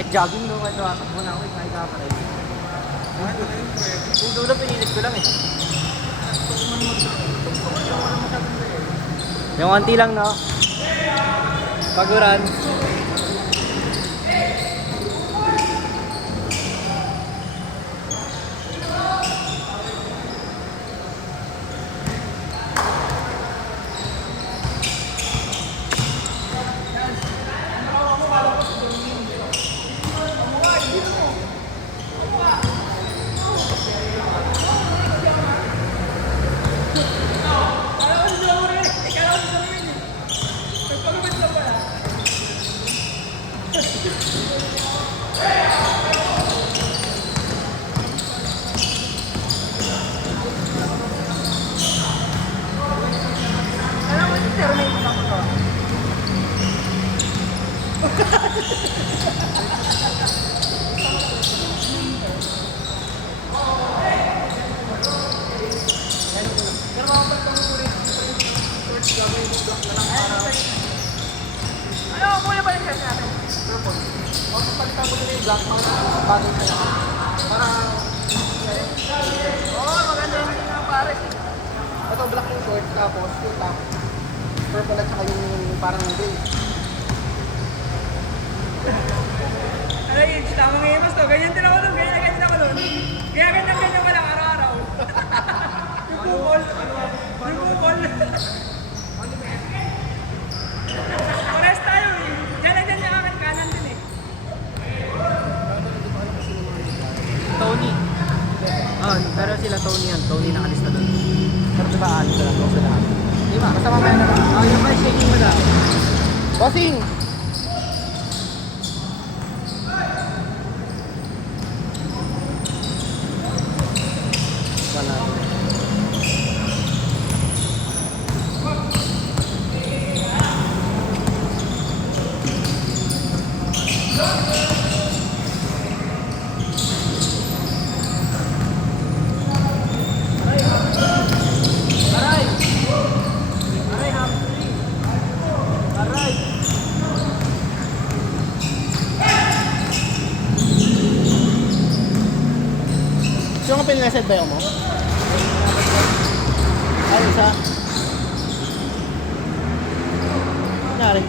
Kahit jogging no, kahit tumatakbo na ako, kahit ka pa rin. Yung dulo, pinilit ko lang eh. Yung konti lang, no? Paguran. Ito black yung short, tapos yung top purple at saka yung parang gray. Ano yun? Tamang imas to. Ganyan din ako nun. Ganyan ako nun. Kaya ganyan ka lang araw-araw. Yung bukol. Yung bukol. Pares tayo eh. Diyan na dyan yung akin kanan din eh. Tony. Oh, pero sila Tony yan. Tony nakalista doon. Pero diba alis na lang doon sa lahat? Di ba? Basta mamaya na lang. Ah, yung price checking mo lang. Bossing! Yung pinleset ba yung mo? Ay, isa. Nangyari.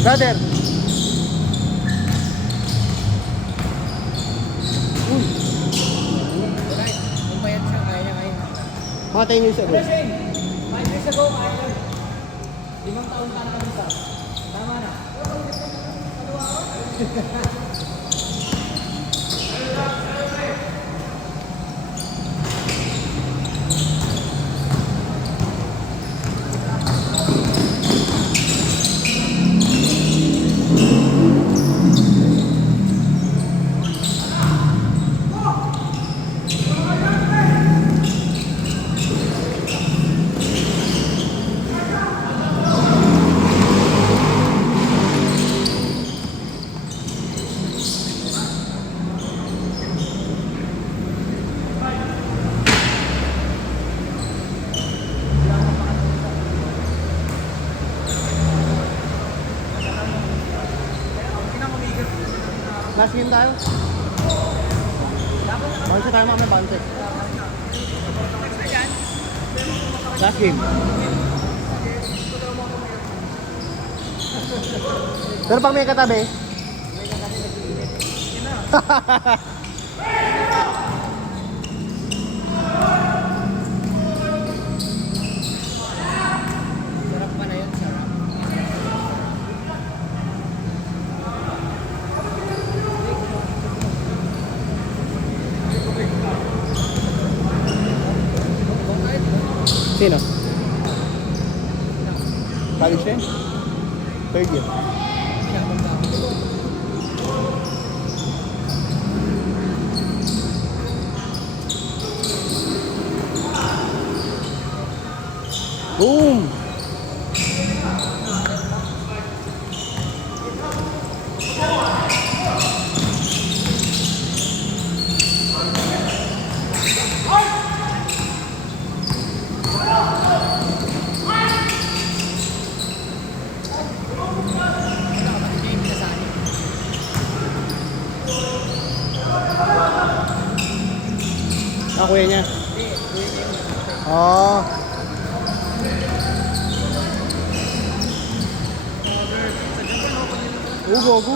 Brother. Mga 10 years ago. 5 years ago, kaya lang. 5 taon ka na kami sa. Tama na. Last game tayo. Banse tayo mamaya, banse. Last game. Pero pag may katabi, Sarap pa na yun, sarap. sino? College din? Third year. Boom! Ah, kuya niya. Hindi, kuya niya yun. Oh. Oo, gogo.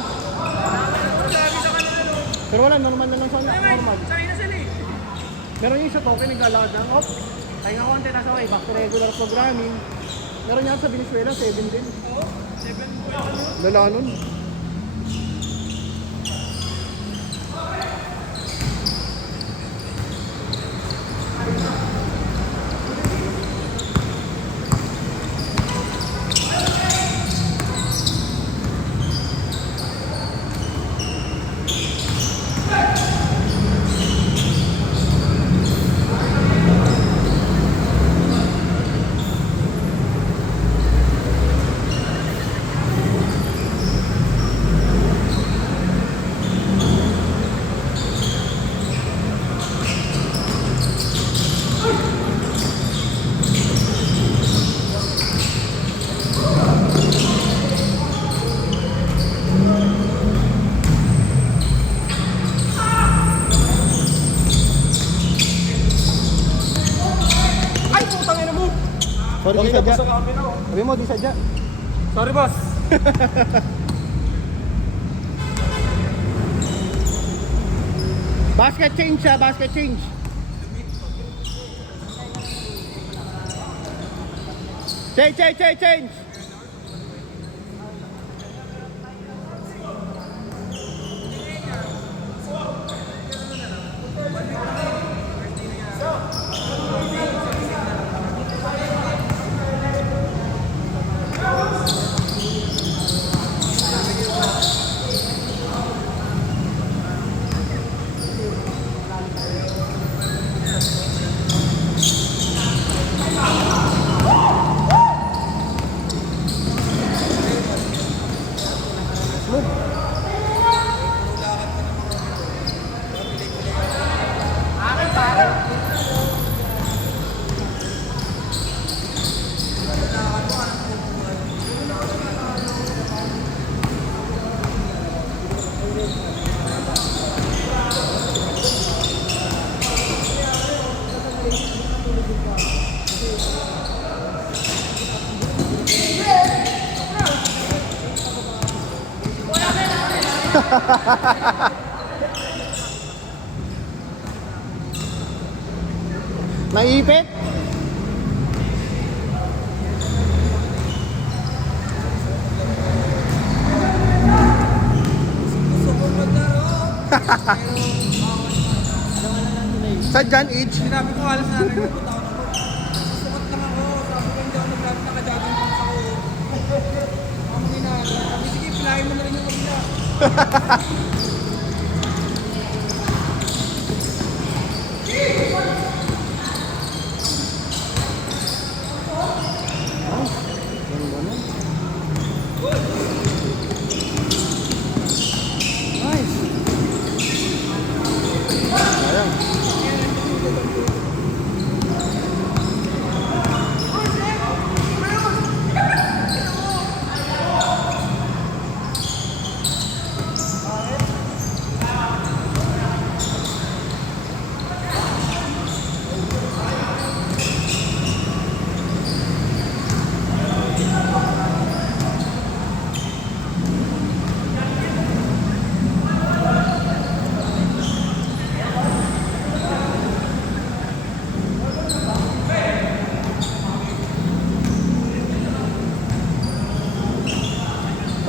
Sabi sa kanila, no? Pero wala, normal na lang sana. Anyway, Normal. sanay na sila eh. Meron yung isa token, naglalakad ng off. Ay nga konti, nasa way, back to regular programming. Meron yan sa Venezuela, 7 din. Oo, 7 Lala nun. Ay, putang ina mo! Sorry, di sadya. Sabi mo, di sadya. Sorry, boss. Basket change siya, basket change. Change. Naipit? Sa John Age? Sinabi ko alas na rin, puta ako. Susukat lang ako. Sabi ko hindi ako nag-vlog, naka-jogging pants ako. Ang mga sabi, sige, pilahin mo na rin yung kabila. Nice. Ayan.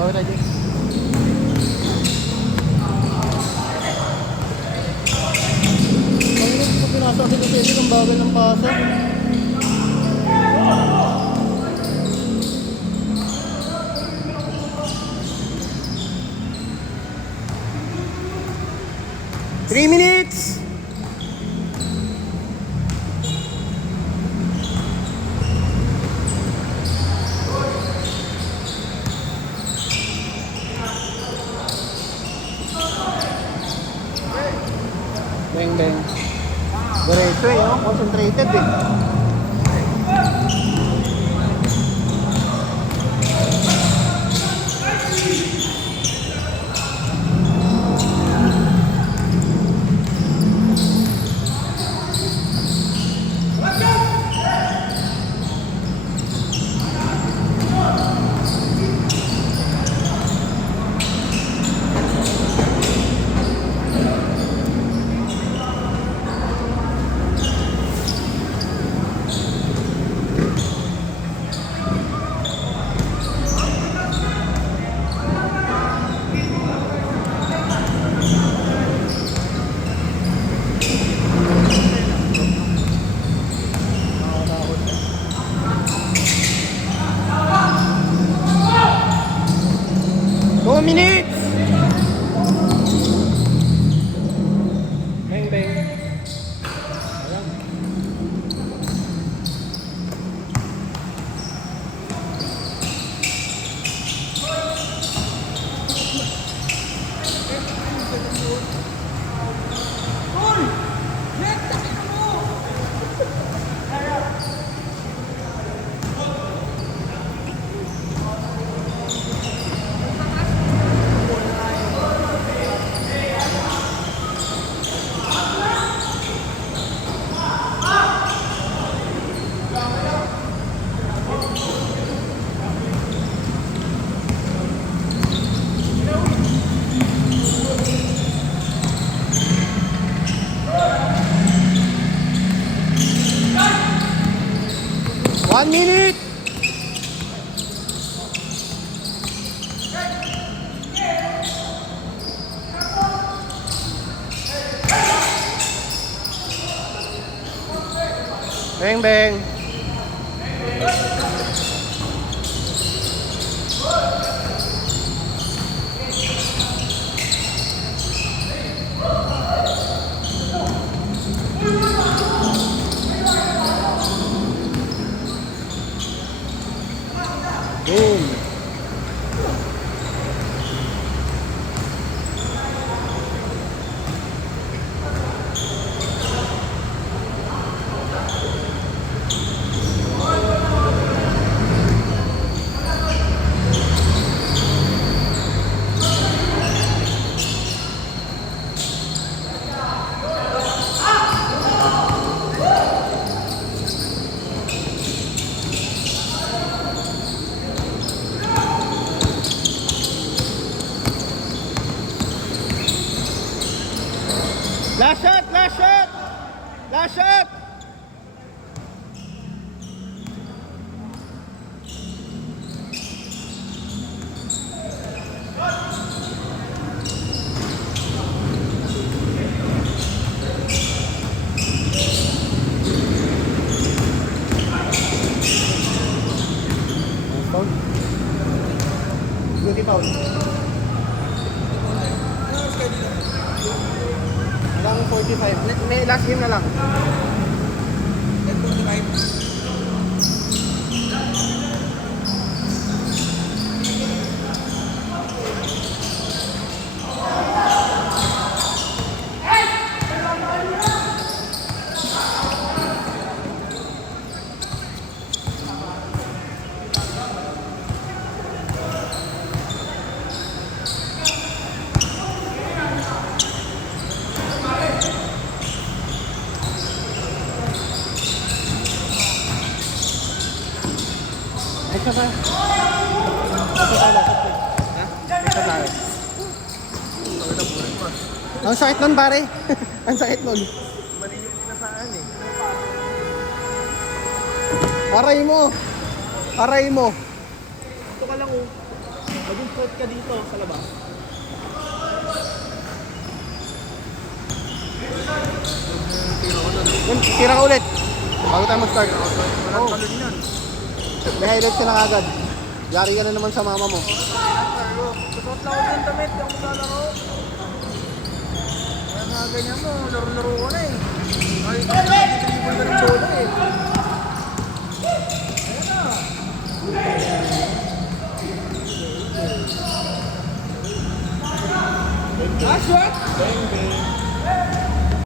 Okay, ready? Pag ko pinasa sa kasi ng bagal ng pasa. Three minutes! Bang bang. Diretso eh, no? Concentrated eh. 1 minute! Bang bang. Boom. Last shot! Last shot! Last shot! Beauty foul. Hanggang 45. May last game na lang. Ito ba? Ito tayo. Ha? Ito tayo. Ang sakit nun, pare. Ang sakit nun. Mali yung pinasaan eh. Aray mo. Aray mo. Ito ka lang oh. Maging float ka dito sa labas. Tira ka ulit. Bago tayo mag-start. Walang talon yan. May highlight ka na agad. Yari ka na naman sa mama mo. Susot lang ako yung damit. Yung maglalaro. Kaya mga ganyan mo. Laro-laro ko na eh. Ay, dribble ka ng solo eh. Last shot! Bang